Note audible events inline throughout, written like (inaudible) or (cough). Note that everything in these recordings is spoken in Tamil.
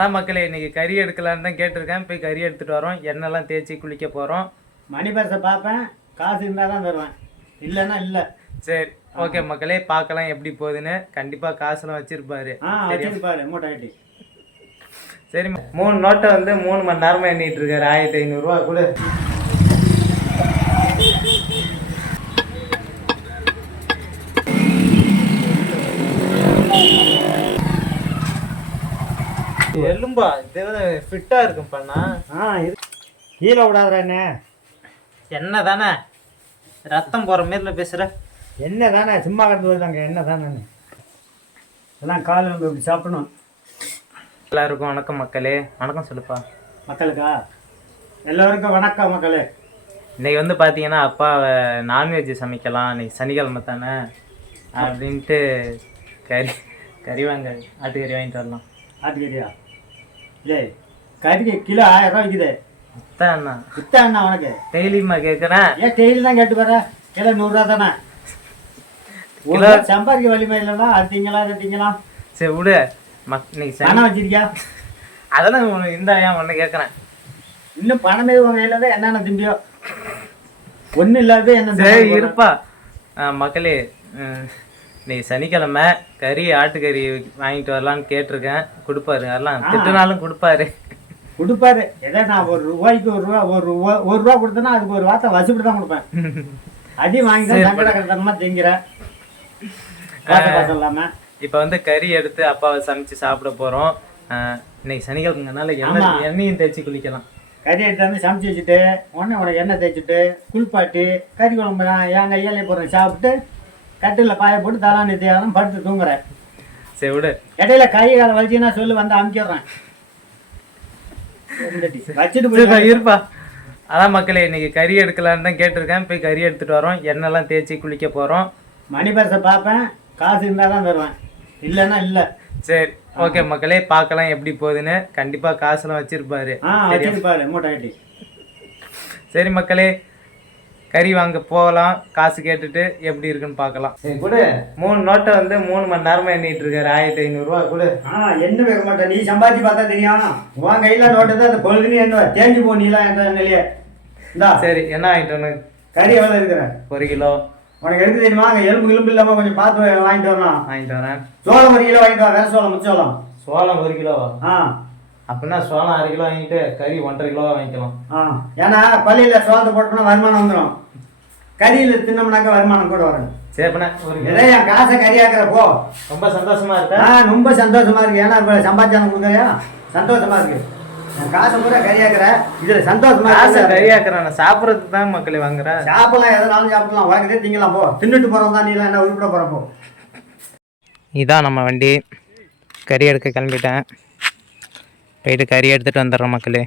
அதான் மக்களே இன்னைக்கு கறி எடுக்கலான்னு தான் கேட்டிருக்கேன். போய் கறி எடுத்துட்டு வரோம். எண்ணெய்லாம் தேய்ச்சி குளிக்க போகிறோம் மணி பரிசை பார்ப்பேன். காசு இருந்தால் தான் தருவேன். இல்லைன்னா இல்லை. சரி. ஓகே மக்களே பார்க்கலாம் எப்படி போகுதுன்னு. கண்டிப்பாக காசுலாம் வச்சிருப்பாரு. வச்சிருப்பாரு. சரி மூணு நோட்டை வந்து மூணு மணி நேரமா எண்ணிட்டு இருக்காரு. ஆயிரத்தி ஐநூறுரூவா கூட. எலும்பா இது ஃபிட்டா இருக்கும் பண்ணா ஆ இது கீழே விடாதடா என்ன? என்ன தானே ரத்தம் போற மாரில பேசுற. என்ன தானே சும்மா கிடந்து வருதாங்க என்ன தானே எல்லாம் காலையில் வந்து இப்படி சாப்பிடணும். எல்லாருக்கும் வணக்கம் மக்களே. வணக்கம் சொல்லுப்பா. மக்களுக்கா? எல்லோருக்கும் வணக்கம் மக்களே. இன்னைக்கு வந்து பார்த்தீங்கன்னா அப்பா நான்வெஜ் சமைக்கலாம். இன்னைக்கு சனிக்கிழமை தானே? அப்படின்ட்டு கறி கறி வாங்க ஆட்டுக்கறி வாங்கிட்டு வரலாம். ஆட்டுக்கறியா? ஏய் கறிக்கு கிலோ ஆயிரம் ரூபா விற்குது அத்தான் அண்ணா வித்தா என்ன உனக்கு? டெய்லியுமா கேட்குறேன் ஏன் டெய்லி தான் கேட்டு வர கிலோ நூறுரூவா தானே? கிலோ சம்பாதிக்க வலிமை இல்லைன்னா அது திங்கலாம் இதை திங்கலாம் சரி விடு. மக் இன்னைக்கு பணம் வச்சிருக்கியா? அதெல்லாம் உனக்கு இந்த ஏன் ஒன்று கேட்குறேன் இன்னும் பணமே உங்க கையில தான் என்னென்ன திம்பியோ? ஒன்றும் இல்லாத என்ன சரி? இருப்பா. மக்களே இன்னைக்கு சனிக்கிழமை கறி ஆட்டுக்கறி வாங்கிட்டு வரலான்னு கேட்டிருக்கேன். கொடுப்பாரு அதெல்லாம் திட்டுனாலும் கொடுப்பாரு. கொடுப்பாரு. ஏதோ நான் ஒரு ரூபாய்க்கு ஒரு ரூபா ஒரு ரூபா ஒரு ரூபா கொடுத்தேன்னா அதுக்கு ஒரு வார்த்தை வசிப்பிட்டு தான் கொடுப்பேன். அதையும் வாங்கி தான் சங்கட கட்டணமா திங்கிறேன் இப்போ வந்து கறி எடுத்து அப்பாவை சமைச்சு சாப்பிட போகிறோம் இன்னைக்கு சனிக்கிழமைனால எண்ணெய். எண்ணெயும் தேய்ச்சி குளிக்கலாம். கறி எடுத்து வந்து சமைச்சு வச்சுட்டு உடனே உனக்கு எண்ணெய் தேய்ச்சிட்டு குளிப்பாட்டி கறி குழம்பு நான் என் கையாலே போடுறேன். சாப்பிட்டு கட்டில பாய போட்டு தலானி தேவையான படுத்து தூங்குறேன். சரி விடு. இடையில கை காலை வலிச்சுன்னா சொல்லு வந்து அமுக்கிடுறேன். வச்சுட்டு இருப்பா. அதான் மக்களே இன்னைக்கு கறி எடுக்கலான்னு தான் கேட்டிருக்கேன். போய் கறி எடுத்துட்டு வரோம். எண்ணெய்லாம் தேய்ச்சி குளிக்க போகிறோம் மணி பரிசை பார்ப்பேன். காசு இருந்தால் தான் தருவேன். இல்லைன்னா இல்லை. சரி ஓகே மக்களே பார்க்கலாம் எப்படி போகுதுன்னு. கண்டிப்பாக காசுலாம் வச்சிருப்பாரு. சரி மக்களே கறி வாங்க போகலாம் காசு கேட்டுட்டு எப்படி இருக்குன்னு பார்க்கலாம். சரி கொடு. மூணு நோட்டை வந்து மூணு மணி நேரமா எண்ணிட்டு இருக்காரு. ஆயிரத்தி ஐநூறுரூவா கொடு. ஆ என்ன வைக்க மாட்டேன். நீ சம்பாதிச்சு பார்த்தா தெரியும். உன் கையில் நோட்டு தான். அந்த கொள்கைன்னு என்ன தேஞ்சு போ நீலாம் என்ற இந்தா. சரி என்ன வரணும்? கறி எவ்வளோ இருக்கிற ஒரு கிலோ. உனக்கு எடுத்து தெரியுமா? அங்கே எலும்பு எலும்பு இல்லாமல் கொஞ்சம் பார்த்து வாங்கிட்டு வரலாம் வாங்கிட்டு வரேன். சோளம் ஒரு கிலோ வாங்கிட்டு வா. வேற சோளம் முச்சோளம் சோளம். ஒரு கிலோவா? ஆ. அப்படின்னா சோளம் அரை கிலோ வாங்கிட்டு கறி ஒன்றரை கிலோவா வாங்கிக்கலாம். ஆ. ஏன்னா பள்ளியில் சோளத்தை போட்டோம்னா வருமானம் வந்துடும் கறியில் தின்னோம்னாக்கா வருமானம் கூட வரும். சரி அப்பனா ஒரு கிலோ. ஏதோ என் காசை கறியாக்குற போ. ரொம்ப சந்தோஷமா இருக்கா? ஆ ரொம்ப சந்தோஷமா இருக்கு. ஏன்னா இப்போ சம்பாதிச்சாலும் கொடுக்கலையா சந்தோஷமா இருக்கு. என் காசை பூரா கறியாக்குற இதுல சந்தோஷமா காசை கறியாக்குறேன் சாப்பிட்றதுக்கு தான் மக்களே வாங்குறேன். சாப்பிடலாம் எதனாலும் சாப்பிடலாம். உனக்கு திங்கலாம் போ. தின்னுட்டு போறோம் தான் நீ எல்லாம் என்ன உருப்பிட போற போ. இதான் நம்ம வண்டி. கறி எடுக்க கிளம்பிட்டேன். போயிட்டு கறி எடுத்துகிட்டு வந்துடுறோம் மக்களே.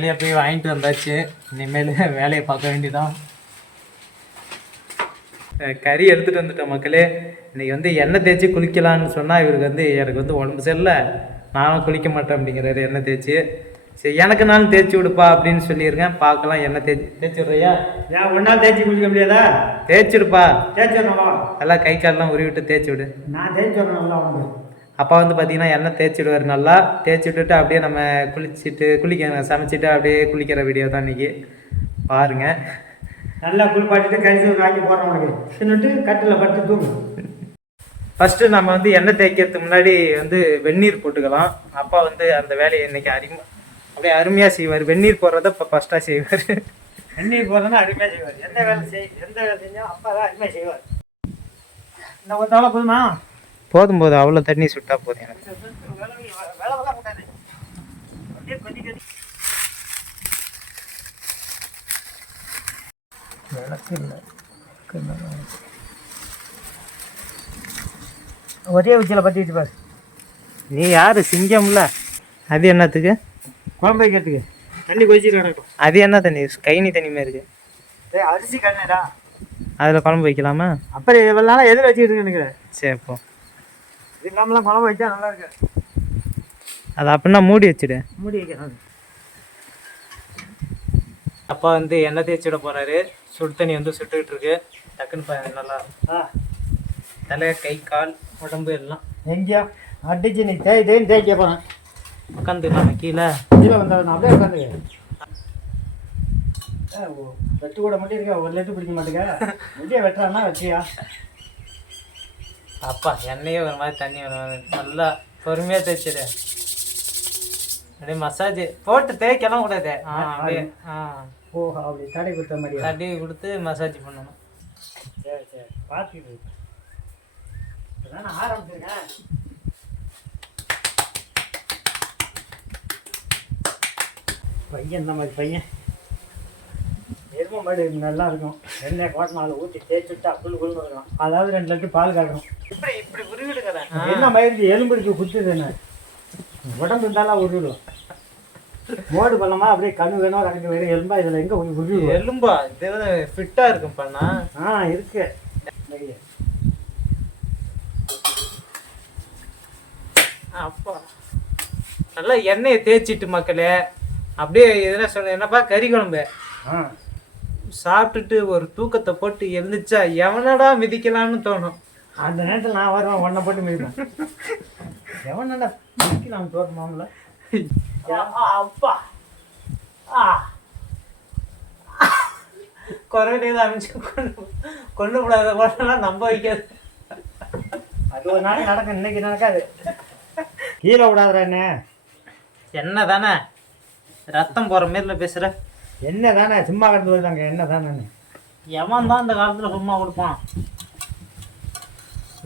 வழியாக போய் வாங்கிட்டு வந்தாச்சு. இனிமேல் வேலையை பார்க்க வேண்டியதான் கறி எடுத்துகிட்டு வந்துட்டோம் மக்களே. இன்னைக்கு வந்து எண்ணெய் தேய்ச்சி குளிக்கலான்னு சொன்னால் இவருக்கு வந்து எனக்கு வந்து உடம்பு சரியில்லை. நானும் குளிக்க மாட்டேன் அப்படிங்கிறாரு எண்ணெய் தேய்ச்சி. சரி எனக்கு நானும் தேய்ச்சி விடுப்பா அப்படின்னு சொல்லியிருக்கேன் பார்க்கலாம் எண்ணெய் தேய்ச்சி. தேய்ச்சி விட்றியா? ஏன் நாள் தேய்ச்சி குளிக்க முடியாதா? தேய்ச்சிடுப்பா தேய்ச்சிடணும் எல்லாம் கை காலெல்லாம் உருவி விட்டு தேய்ச்சி விடு. நான் தேய்ச்சிடணும் நல்லா உனக்கு அப்பா வந்து பார்த்தீங்கன்னா எண்ணெய் தேய்ச்சி விடுவார் நல்லா. தேய்ச்சி விட்டுட்டு அப்படியே நம்ம குளிச்சுட்டு குளிக்க சமைச்சிட்டு அப்படியே குளிக்கிற வீடியோ தான் இன்னைக்கு. பாருங்க. நல்லா குளிப்பாட்டிட்டு கரிசல் வாங்கி உனக்கு. தின்னுட்டு கட்டில் படுத்து தூங்கு. ஃபர்ஸ்ட் நம்ம வந்து எண்ணெய் தேய்க்கிறதுக்கு முன்னாடி வந்து வெந்நீர் போட்டுக்கலாம். அப்பா வந்து அந்த வேலையை இன்னைக்கு அருமை அப்படியே அருமையாக செய்வார். வெந்நீர் போடுறத இப்போ ஃபஸ்ட்டாக செய்வார். எண்ணெய் போடுறதுன்னா அருமையாக செய்வார். எந்த வேலை செய் எந்த வேலை செஞ்சாலும் அப்பா தான் அருமையாக செய்வார். இந்த ஒரு தவளை போதுமா? போதும் போதும் அவ்வளோ தண்ணி சுட்டா போதும் எனக்கு. விளக்கு இல்லை ஒரே உச்சியில் பற்றி வச்சு பாரு. நீ யார்? சிங்கம்ல. அது என்னத்துக்கு? குழம்பு வைக்கிறதுக்கு. தண்ணி கொதிச்சு கிடக்கும். அது என்ன தண்ணி? கைனி தண்ணி மாதிரி இருக்கு. அரிசி கண்ணடா அதில் குழம்பு வைக்கலாமா? அப்புறம் இவ்வளோ நாளாக எதில் வச்சுக்கிட்டு நினைக்கிறேன் சரி போ. இது இல்லாமலாம் குழம்பு வச்சா நல்லா இருக்கு அது அப்படின்னா மூடி வச்சுடு. மூடி வைக்கணும். அப்பா வந்து எண்ணெய் தேய்ச்சி விட போறாரு. சுடு தண்ணி வந்து சுட்டுக்கிட்டு இருக்கு. டக்குன்னு பா- நல்லா தலை கை கால் உடம்பு எல்லாம். எங்கேயோ அடிச்சு நீ தேய் தேய்க்க போகிறேன் உட்காந்துக்கலாம் கீழே. கீழே வந்தவன் அப்படியே உட்காந்து வெட்டு கூட மட்டும் இருக்க? ஒரு லிட்டர் பிடிக்க மாட்டேங்க. (laughs) முடிய வெட்டுறான்னா வச்சியா அப்பா எண்ணெயே ஒரு மாதிரி தண்ணி மாதிரி. நல்லா பொறுமையாக தேய்ச்சிடு. அப்படியே மசாஜ் போட்டு தேய்க்கலாம் கூடாது ஆ அப்படியே ஆ. ஓ அப்படி தடை கொடுத்த மாதிரியா? தட்டி கொடுத்து மசாஜ் பண்ணணும். சரி சரி. பார்த்துக்கிட்டு ஆரம்பிச்சிருக்கேன் பையன் இந்த மாதிரி பையன். எருமை மாடு நல்லா இருக்கும். எண்ணெய் கோட்டை அதில் ஊற்றி தேய்ச்சிட்டா புல் புல் இருக்கும் அதாவது ரெண்டு லிட்டர் பால் கறக்கணும் இப்படி இப்படி உருவிடுங்க என்ன மயிருக்கு? எலும்புக்கு குத்துது என்ன? உடம்பு இருந்தாலும் உருவிடும். மோடு பண்ணமா அப்படியே கண்ணு வேணும் ரெண்டு வேணும். எலும்பா இதில் எங்கே உருவிடும் எலும்பா? இது ஃபிட்டாக இருக்கும் பண்ணா? ஆ இருக்கு. அப்பா. நல்லா எண்ணெயை தேய்ச்சிட்டு மக்களே. அப்படியே இதெல்லாம் சொன்ன என்னப்பா? கறி குழம்பு. ஆ. சாப்பிட்டுட்டு ஒரு தூக்கத்தை போட்டு எழுந்துச்சா எவனடா மிதிக்கலாம்னு தோணும். அந்த நேரத்தில் நான் வருவேன் ஒன்றை போட்டு மிதிப்பேன். எவன் நல்லா மிதிக்கலாம் தோட்டமாம்ல அப்பா. ஆ. குறைவே அமைச்சு கொண்டு கொண்டு விடாத போட்டெல்லாம் நம்ப வைக்காது. அது ஒரு நாளைக்கு நடக்கும் இன்னைக்கு நடக்காது. கீழே விடாதடா என்ன. என்ன தானே ரத்தம் போகிற மாரில பேசுகிற என்ன தானே சும்மா கிடந்து வருதாங்க என்ன தானே எவன் தான் இந்த காலத்தில் சும்மா கொடுப்பான்?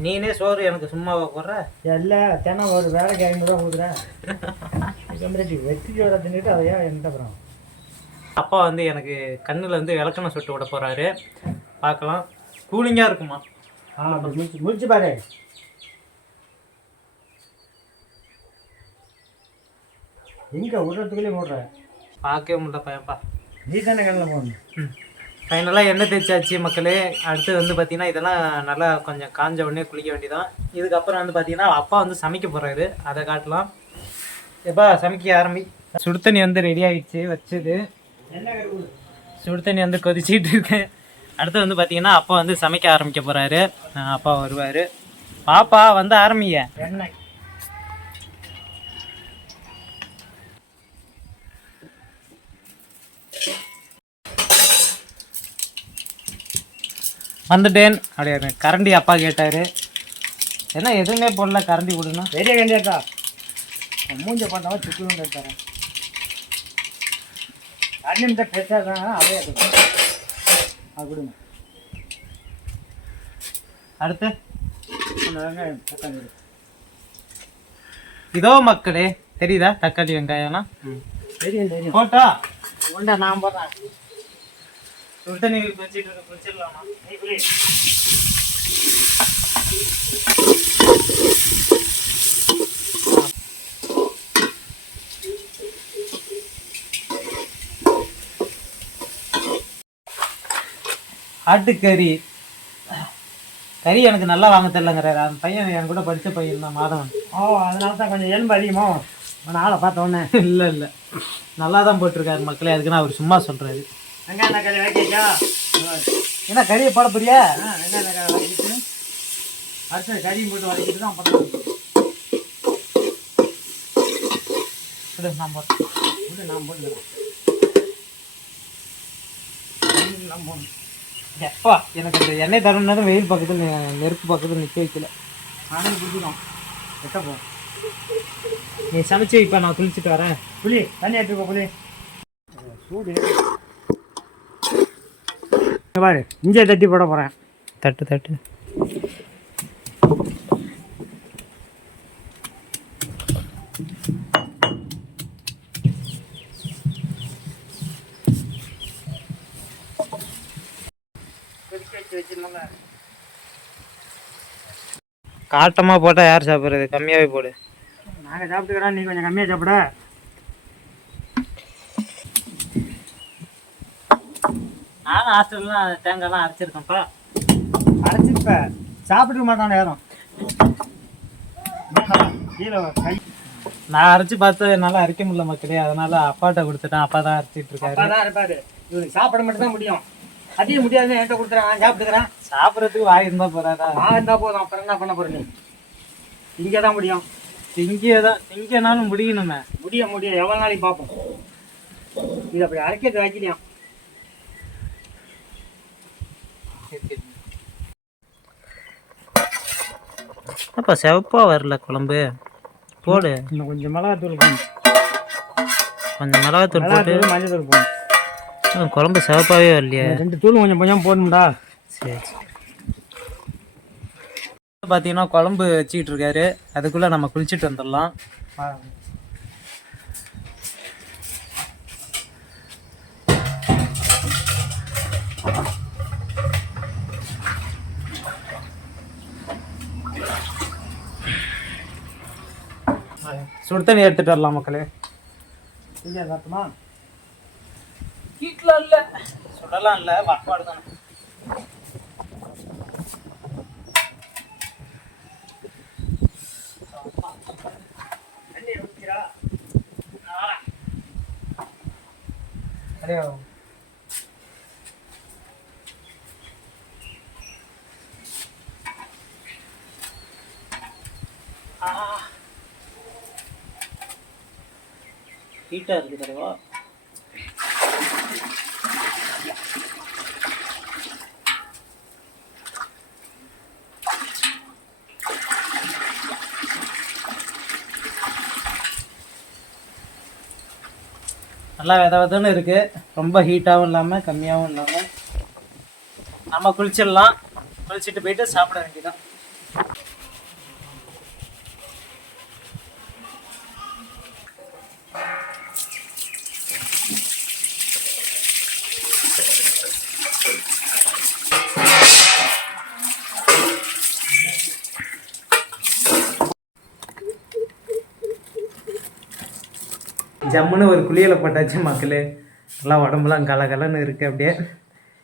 நீனே சோறு எனக்கு சும்மாவா போடுற எல்லாம் தினம் ஒரு வேலைக்கு ஐநூறுரூவா கொடுக்குறேன். வெற்றி வர தின்னுட்டு அதையா என்ன அப்புறம். அப்பா வந்து எனக்கு கண்ணில் வந்து விளக்கணை சுட்டு விட போகிறாரு பார்க்கலாம். கூலிங்காக இருக்குமா? ஆ முடிச்சு முடிச்சு பாரு. எங்கே விடுறதுக்குள்ளே போடுறேன் பார்க்கவே முடியல பையன்ப்பா நீ தானே கண்ணில் போடணும் ஃபைனலாக எண்ணெய் தேய்ச்சாச்சு மக்களே. அடுத்து வந்து பார்த்தீங்கன்னா இதெல்லாம் நல்லா கொஞ்சம் காஞ்ச உடனே குளிக்க வேண்டியதான் இதுக்கப்புறம் வந்து பார்த்தீங்கன்னா அப்பா வந்து சமைக்க போகிறாரு அதை காட்டலாம். எப்பா சமைக்க ஆரம்பி. சுடு தண்ணி வந்து ரெடி ஆகிடுச்சு வச்சது. என்ன கருவு சுடு தண்ணி வந்து கொதிச்சிட்டு இருக்கேன். அடுத்து வந்து பார்த்தீங்கன்னா அப்பா வந்து சமைக்க ஆரம்பிக்க போகிறாரு அப்பா வருவார். பாப்பா வந்து ஆரம்பிங்க. எண்ணெய். வந்துட்டேன். அப்படியே கரண்டி அப்பா கேட்டார். என்ன எதுவுமே போடல கரண்டி கொடுனா பெரிய கண்டியாக்கா மூஞ்ச பண்ணாமல் சுற்றுலும் கேட்டாரன் அஞ்சு நிமிஷம் பேசாதான் அதே. அது கொடுங்க. அடுத்து? தக்காளி. இதோ மக்களே தெரியுதா தக்காளி வெங்காயம்லாம் தெரியும் தெரியும். போட்டா? உண்டா நான் போடுறேன். ஆட்டுக்கறி. கறி எனக்கு நல்லா வாங்க தெரிலங்கிறார் அந்த பையன் என் கூட படித்த பையன் தான் மாதவன். ஓ அதனால தான் கொஞ்சம் எலும்பு அதிகமோ? நாளை பார்த்தோன்னே இல்லை இல்லை. நல்லா தான் போட்டிருக்காரு மக்களே. அதுக்குன்னு அவர் சும்மா சொல்கிறாரு வெங்காயம் தக்காளி வைக்கா ஏன்னா கறியை போட போறியா? ஆ வெங்காயம் தக்காளி வதக்கிட்டு அடுத்தது கறியும் போட்டு வதக்கிட்டு தான் விடு, நான் போடுறேன். விட்டு நான் போட்டுக்கிறேன். நான் போடணும் எப்பா எனக்கு இந்த எண்ணெய் தரணுன்னா வெயில் பக்கத்தில் நெருப்பு பக்கத்தில் நிற்க வைக்கல. நானும் பிடிச்சிடும் எட்ட போ. நீ சமைச்சு இப்போ நான் குளிச்சுட்டு வரேன். புளி தண்ணி எடுத்துக்கோ புளி சூடு. பாரு இஞ்சியை தட்டி போட போகிறேன் தட்டு தட்டு. காட்டமாக போட்டால் யார் சாப்பிட்றது? கம்மியாகவே போடு. நாங்கள் சாப்பிட்டுக்கிறோம் நீ கொஞ்சம் கம்மியாக சாப்பிட. நானும் ஹாஸ்டல்லாம் தேங்காய்லாம் அரைச்சிருக்கேன்ப்பா அரைச்சிருப்ப சாப்பிட்டுக்க மாட்டான் யாரும் கீழே கை. நான் அரைச்சி பார்த்து என்னால் அரைக்க முடியல மக்களே. அதனால அப்பாட்ட கொடுத்துட்டேன். அப்பா தான் அரைச்சிட்டு இருக்காரு. அப்பா தான் இருப்பாரு இவனுக்கு சாப்பிட மட்டும் தான் முடியும். அதிகம் முடியாதுன்னு என்கிட்ட கொடுத்துறேன். நான் சாப்பிட்டுக்கிறேன். சாப்பிட்றதுக்கு வாய் இருந்தா போறாதா? நான் இருந்தால் போதும். அப்புறம் என்ன பண்ண போகிறேன் இங்கே தான் முடியும். திங்கே தான். திங்கனாலும் முடியணுமே. முடிய முடியும் எவ்வளோ நாளைக்கு பார்ப்போம்? இது அப்படி அரைக்கிறது வைக்கலையாம் அப்பா செவப்பா வரல குழம்பு. போடு. இன்னும் கொஞ்சம் மிளகாத்தூள் கொஞ்சம் மிளகாத்தூள் போட்டு. மஞ்சள் தூள் போடணும் ஆ, குழம்பு செவப்பாவே வரலையே. ரெண்டு தூள் கொஞ்சம் கொஞ்சம் போடணும்டா. சரி சரி. பார்த்தீங்கன்னா குழம்பு வச்சுக்கிட்டு இருக்காரு. அதுக்குள்ளே நம்ம குளிச்சுட்டு வந்துடலாம். சுடு தண்ணி எடுத்துட்டு வரலாம் மக்களே. சரியா சாப்பிட்டுமா? வீட்டில் இல்லை. சுடலாம் இல்லை வாப்பாடு தானே. தண்ணி ஹீட்டாக இருக்குது தலைவா நல்லா வித விதன்னு இருக்கு. ரொம்ப ஹீட்டாகவும் இல்லாமல் கம்மியாகவும் இல்லாமல் நம்ம குளிச்சிடலாம். குளிச்சுட்டு போயிட்டு சாப்பிட வேண்டியதான் ஜம்முன்னு ஒரு குளியலை போட்டாச்சு மக்களே நல்லா உடம்புலாம் கலகலன்னு இருக்குது அப்படியே.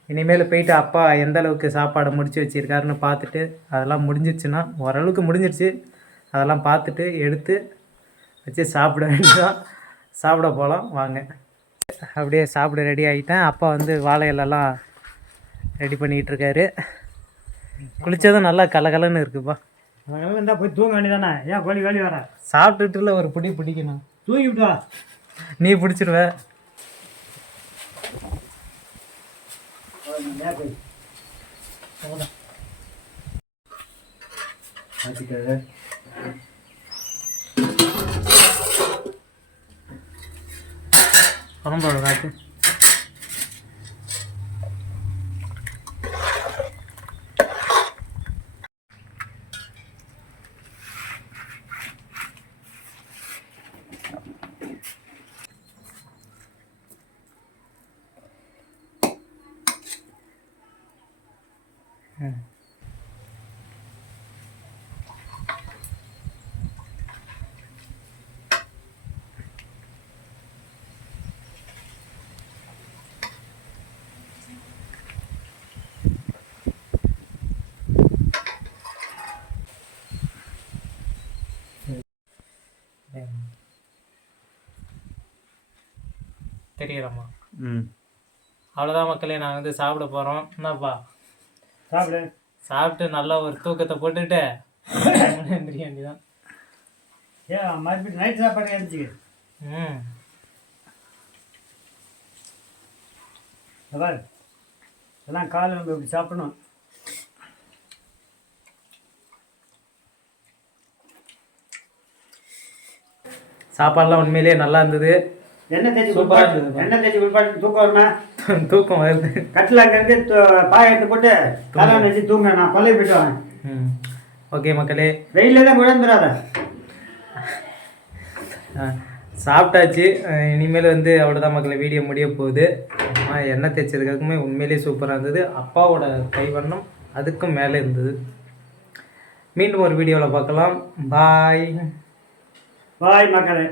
இனிமேல் போயிட்டு அப்பா எந்த அளவுக்கு சாப்பாடை முடிச்சு வச்சிருக்காருன்னு பார்த்துட்டு அதெல்லாம் முடிஞ்சிருச்சுன்னா ஓரளவுக்கு முடிஞ்சிருச்சு. அதெல்லாம் பார்த்துட்டு எடுத்து வச்சு சாப்பிட வேண்டியதான் சாப்பிட போகலாம் வாங்க. அப்படியே சாப்பிட ரெடி ஆகிட்டேன் அப்பா வந்து வாழை இலைலாம் ரெடி பண்ணிகிட்டு இருக்காரு குளித்ததும் நல்லா கலகலன்னு இருக்குப்பா. இருந்தால் போய் தூங்க வேண்டியதானே ஏன் கோழி வேலி வர? சாப்பிட்டுட்டுல ஒரு பிடி பிடிக்கணும். தூங்கி விட்டு வா நீ பிடிச்சிருவ. குழம்போட காட்டு ம் தெரியலம்மா ம். அவ்வளோதான் மக்களே நாங்கள் வந்து சாப்பிட போகிறோம் என்னப்பா? சாப்பிடு. சாப்பிட்டு நல்லா ஒரு தூக்கத்தை போட்டுட்டு எந்திரிக்க (laughs) வேண்டியதான் ஏன் மறுபடியும் நைட் சாப்பாடு இருந்துச்சு ம். பாரு. எல்லாம் காலை நம்ம இப்படி சாப்பிடணும். சாப்பாடுலாம் உண்மையிலேயே நல்லா இருந்தது. எண்ணெய் தேய்ச்சி குளிப்பாட்டு. எண்ணெய் தேய்ச்சி குளிப்பாட்டு? தூக்கம் வருமா? தூக்கம் வருது. கட்டில் அங்கே இருந்து து- பாயை எடுத்து போட்டு தலை வச்சு தூங்க நான் கொல்லை போயிட்டு வரேன். ஓகே மக்களே. வெயில தான் குழந்துடாத சாப்பிட்டாச்சு. இனிமேல் வந்து அவ்வளோதான் மக்களை வீடியோ முடிய போகுது. எண்ணெய் தேய்ச்சதுக்காகவுமே உண்மையிலேயே சூப்பராக இருந்தது. அப்பாவோட கைவண்ணம் அதுக்கும் மேலே இருந்தது. மீண்டும் ஒரு வீடியோவில் பார்க்கலாம். பாய். பாய் மக்களே.